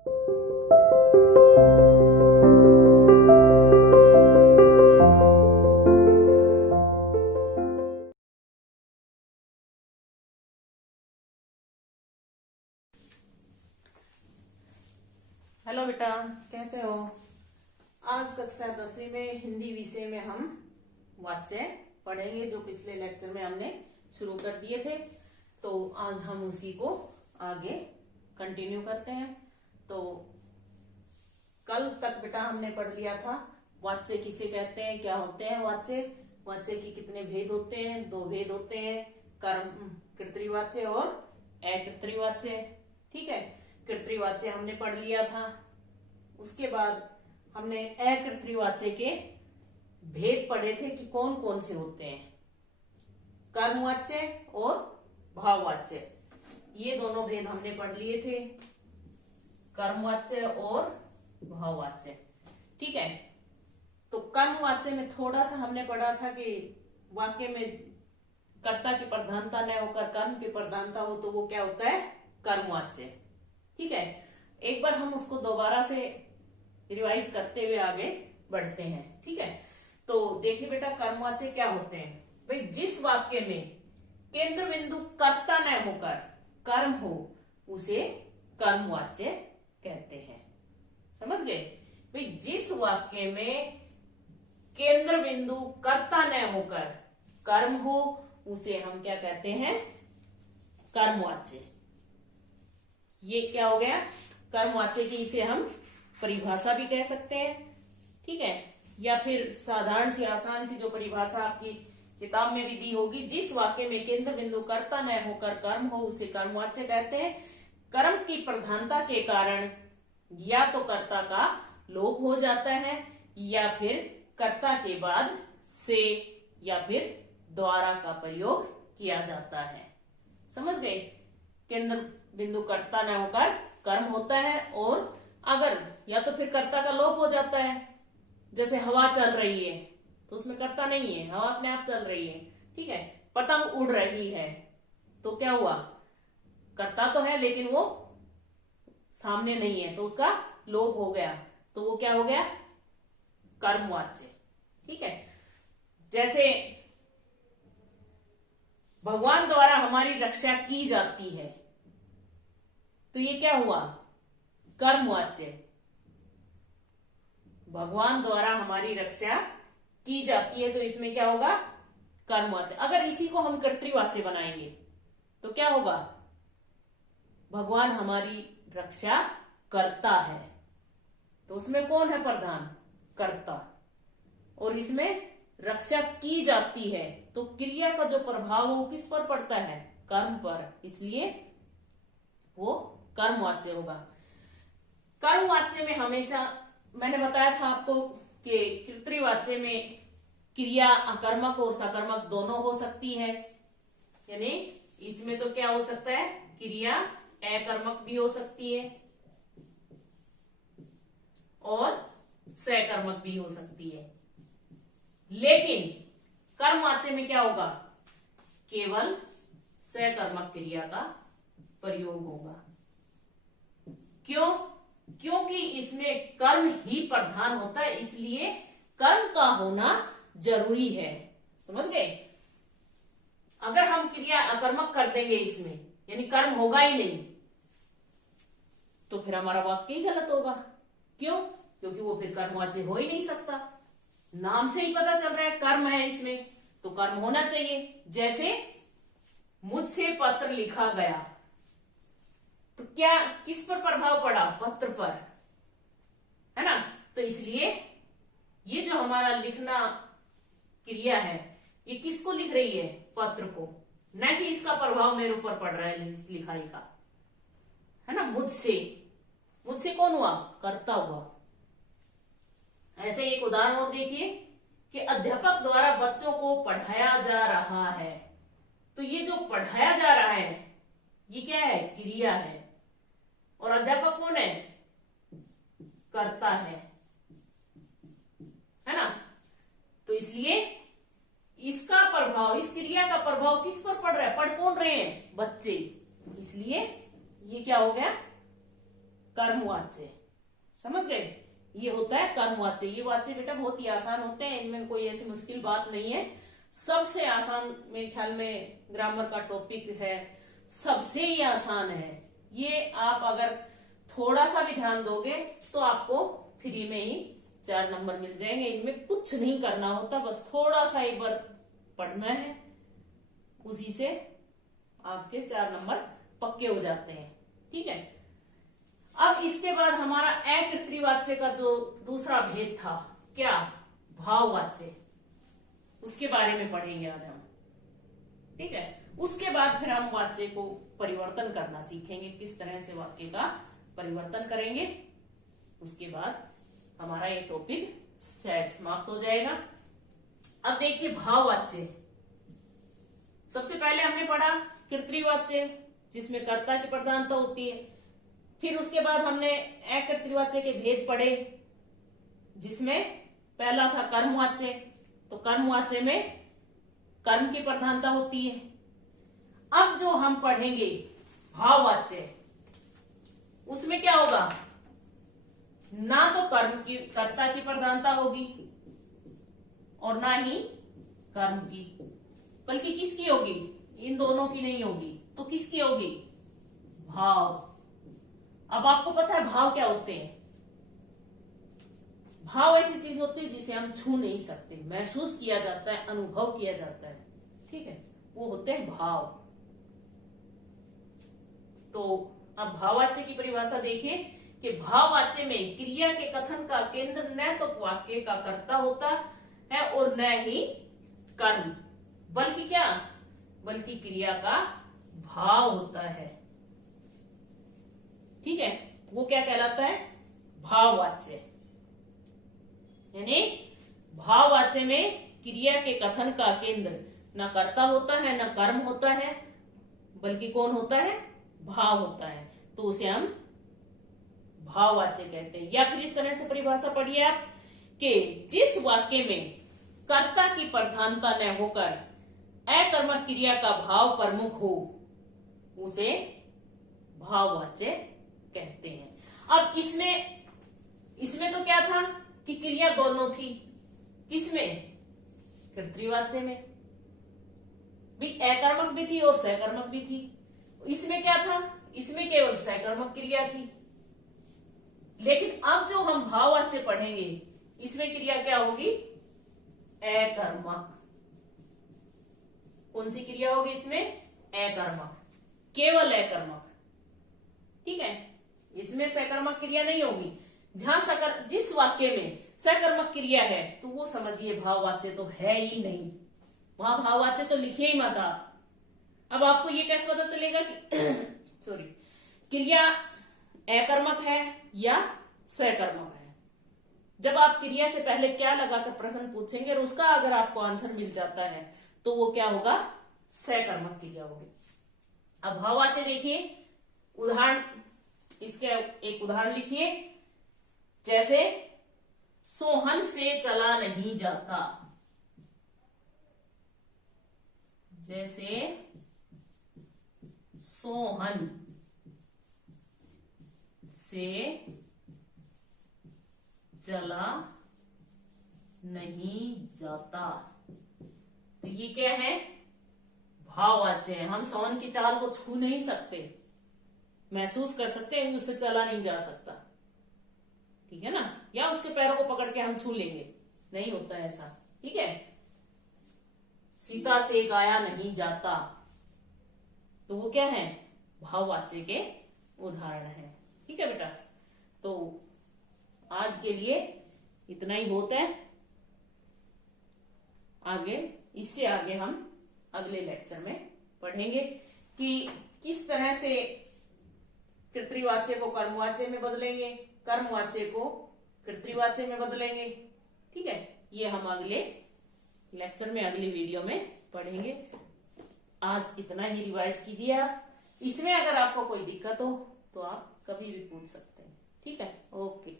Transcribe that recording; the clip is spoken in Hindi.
हेलो बेटा, कैसे हो। आज कक्षा 10वीं में हिंदी विषय में हम वाच्य पढ़ेंगे, जो पिछले लेक्चर में हमने शुरू कर दिए थे। तो आज हम उसी को आगे कंटिन्यू करते हैं। तो कल तक बेटा हमने पढ़ लिया था वाच्य किसे कहते हैं, क्या होते हैं वाच्य, वाच्य के कितने भेद होते हैं। 2 भेद होते हैं, कर्तृवाच्य और अकर्तृवाच्य। ठीक है, कर्तृवाच्य हमने पढ़ लिया था। उसके बाद हमने अकर्तृवाच्य के भेद पढ़े थे कि कौन कौन से होते हैं, कर्मवाच्य और भाववाच्य। ये दोनों भेद हमने पढ़ लिए थे, कर्मवाच्य और भाववाच्य। ठीक है, तो कर्मवाच्य में थोड़ा सा हमने पढ़ा था कि वाक्य में कर्ता की प्रधानता न होकर कर्म की प्रधानता हो तो वो क्या होता है, कर्मवाच्य। ठीक है, एक बार हम उसको दोबारा से रिवाइज करते हुए आगे बढ़ते हैं। ठीक है, तो देखिए बेटा, कर्मवाच्य क्या होते हैं। भाई, जिस वाक्य में केंद्र बिंदु कर्ता न होकर कर्म हो उसे कर्मवाच्य कहते हैं। समझ गए भाई, जिस वाक्य में केंद्र बिंदु कर्ता न होकर कर्म हो उसे हम क्या कहते हैं, कर्मवाच्य। ये क्या हो गया, कर्मवाच्य की इसे हम परिभाषा भी कह सकते हैं। ठीक है, या फिर साधारण सी आसान सी जो परिभाषा आपकी किताब में भी दी होगी, जिस वाक्य में केंद्र बिंदु कर्ता न होकर कर्म हो उसे कर्मवाच्य कहते हैं। कर्म की प्रधानता के कारण या तो कर्ता का लोप हो जाता है या फिर कर्ता के बाद से या फिर द्वारा का प्रयोग किया जाता है। समझ गए, केंद्र बिंदु कर्ता न होकर कर्म होता है, और अगर या तो फिर कर्ता का लोप हो जाता है, जैसे हवा चल रही है तो उसमें कर्ता नहीं है, हवा अपने आप चल रही है। ठीक है, पतंग उड़ रही है तो क्या हुआ, कर्ता तो है लेकिन वो सामने नहीं है तो उसका लोप हो गया, तो वो क्या हो गया, कर्मवाच्य। ठीक है, जैसे भगवान द्वारा हमारी रक्षा की जाती है तो ये क्या हुआ, कर्मवाच्य। भगवान द्वारा हमारी रक्षा की जाती है तो इसमें क्या होगा, कर्मवाच्य। अगर इसी को हम कर्तृवाच्य बनाएंगे तो क्या होगा, भगवान हमारी रक्षा करता है तो उसमें कौन है प्रधान, कर्ता, और इसमें रक्षा की जाती है तो क्रिया का जो प्रभाव वो किस पर पड़ता है, कर्म पर, इसलिए वो कर्मवाच्य होगा। कर्मवाच्य में हमेशा मैंने बताया था आपको कि कर्तृवाच्य में क्रिया अकर्मक और सकर्मक दोनों हो सकती है, यानी इसमें तो क्या हो सकता है, क्रिया अकर्मक भी हो सकती है और सकर्मक भी हो सकती है। लेकिन कर्मवाच्य में क्या होगा, केवल सकर्मक क्रिया का प्रयोग होगा। क्यों, क्योंकि इसमें कर्म ही प्रधान होता है, इसलिए कर्म का होना जरूरी है। समझ गए, अगर हम क्रिया अकर्मक कर देंगे इसमें, यानी कर्म होगा ही नहीं, तो फिर हमारा वाक्य ही गलत होगा। क्यों, क्योंकि वो फिर कर्मवाच्य हो ही नहीं सकता। नाम से ही पता चल रहा है कर्म है इसमें, तो कर्म होना चाहिए। जैसे मुझसे पत्र लिखा गया तो क्या किस पर प्रभाव पड़ा, पत्र पर, है ना। तो इसलिए ये जो हमारा लिखना क्रिया है ये किसको लिख रही है, पत्र को, न कि इसका प्रभाव मेरे ऊपर पड़ रहा है इस लिखाई का, है ना। मुझसे, मुझसे कौन हुआ, कर्ता हुआ। ऐसे एक उदाहरण और देखिए कि अध्यापक द्वारा बच्चों को पढ़ाया जा रहा है, तो ये जो पढ़ाया जा रहा है ये क्या है, क्रिया है, और अध्यापक कौन है, कर्ता है ना। तो इसलिए इसका प्रभाव, इस क्रिया का प्रभाव किस पर पड़ रहा है, पढ़ कौन रहे हैं, बच्चे, इसलिए ये क्या हो गया, कर्मवाच्य। समझ गए? ये होता है कर्मवाच्य। ये वाच्य बेटा बहुत ही आसान होते हैं, इनमें कोई ऐसी मुश्किल बात नहीं है। सबसे आसान मेरे ख्याल में ग्रामर का टॉपिक है, सबसे ही आसान है ये। आप अगर थोड़ा सा भी ध्यान दोगे तो आपको फ्री में ही 4 नंबर मिल जाएंगे। इनमें कुछ नहीं करना होता, बस थोड़ा सा एक बार पढ़ना है, उसी से आपके 4 नंबर पक्के हो जाते हैं। ठीक है। अब इसके बाद हमारा अकृत्रिवाच्य का जो दूसरा भेद था, क्या? भाववाच्य। उसके बारे में पढ़ेंगे आज हम। ठीक है। उसके बाद फिर हम वाच्य को परिवर्तन करना सीखेंगे, किस तरह से वाक्य का परिवर्तन करेंगे। उसके बाद हमारा ये टॉपिक शायद समाप्त हो जाएगा। अब देखिए भाववाच्य। सबसे पहले हमने पढ़ा कर्तृवाच्य, जिसमें कर्ता की प्रधानता होती है। फिर उसके बाद हमने अकर्तृवाच्य के भेद पढ़े, जिसमें पहला था कर्मवाच्य। तो कर्मवाच्य में कर्म की प्रधानता होती है। अब जो हम पढ़ेंगे भाववाच्य, उसमें क्या होगा? ना तो कर्ता की प्रधानता होगी और ना ही कर्म की, बल्कि किसकी होगी? इन दोनों की नहीं होगी। तो किसकी होगी? भाव। अब आपको पता है भाव क्या होते हैं? भाव ऐसी चीज होती है जिसे हम छू नहीं सकते, महसूस किया जाता है, अनुभव किया जाता है। ठीक है, वो होते हैं भाव। तो अब भाववाच्य की परिभाषा देखिए कि भाववाच्य में क्रिया के कथन का केंद्र न तो वाक्य का कर्ता होता है और न ही कर्म, बल्कि क्या? बल्कि क्रिया का भाव होता है। ठीक है, वो क्या कहलाता है? भाववाच्य। यानी भाववाच्य में क्रिया के कथन का केंद्र न कर्ता होता है न कर्म होता है, बल्कि कौन होता है? भाव होता है। तो उसे हम भाववाच्य कहते हैं। या फिर इस तरह से परिभाषा पढ़िए आप कि जिस वाक्य में कर्ता की प्रधानता न होकर अकर्मक क्रिया का भाव प्रमुख हो, उसे भाववाच्य कहते हैं। अब इसमें तो क्या था कि क्रिया दोनों थी। किसमें? कर्तृवाच्य में भी अकर्मक भी थी और सकर्मक भी थी। इसमें क्या था? इसमें केवल सकर्मक क्रिया थी। लेकिन अब जो हम भाववाच्य पढ़ेंगे, इसमें क्रिया क्या होगी? अकर्मक। कौन सी क्रिया होगी इसमें? अकर्मक, केवल अकर्मक। ठीक है, इसमें सकर्मक क्रिया नहीं होगी। जहां जिस वाक्य में सकर्मक क्रिया है, तो वो समझिए भाववाच्य तो है ही नहीं, वहां भाववाच्य तो लिखिए ही मत आप। अब आपको ये कैसे पता चलेगा कि सॉरी, क्रिया अकर्मक है या सकर्मक है? जब आप क्रिया से पहले क्या लगाकर प्रश्न पूछेंगे और उसका अगर आपको आंसर मिल जाता है, तो वो क्या होगा? सकर्मक क्रिया होगी। अब भाववाच्य देखिए, उदाहरण, इसके एक उदाहरण लिखिए। जैसे सोहन से चला नहीं जाता। जैसे सोहन से चला नहीं जाता। तो ये क्या है? भाववाच्य है। हम सोहन की चाल को छू नहीं सकते, महसूस कर सकते हैं, उससे चला नहीं जा सकता। ठीक है ना? या उसके पैरों को पकड़ के हम छू लेंगे, नहीं होता ऐसा। ठीक है, सीता से गाया नहीं जाता, तो वो क्या है? भाववाच्य के उदाहरण है। ठीक है बेटा, तो आज के लिए इतना ही बहुत है। आगे, इससे आगे हम अगले लेक्चर में पढ़ेंगे कि किस तरह से कर्तृवाच्य को कर्मवाच्य में बदलेंगे, कर्मवाच्य को कर्तृवाच्य में बदलेंगे। ठीक है, ये हम अगले लेक्चर में, अगली वीडियो में पढ़ेंगे। आज इतना ही रिवाइज कीजिए आप। इसमें अगर आपको कोई दिक्कत हो तो आप कभी भी पूछ सकते हैं। ठीक है, ओके।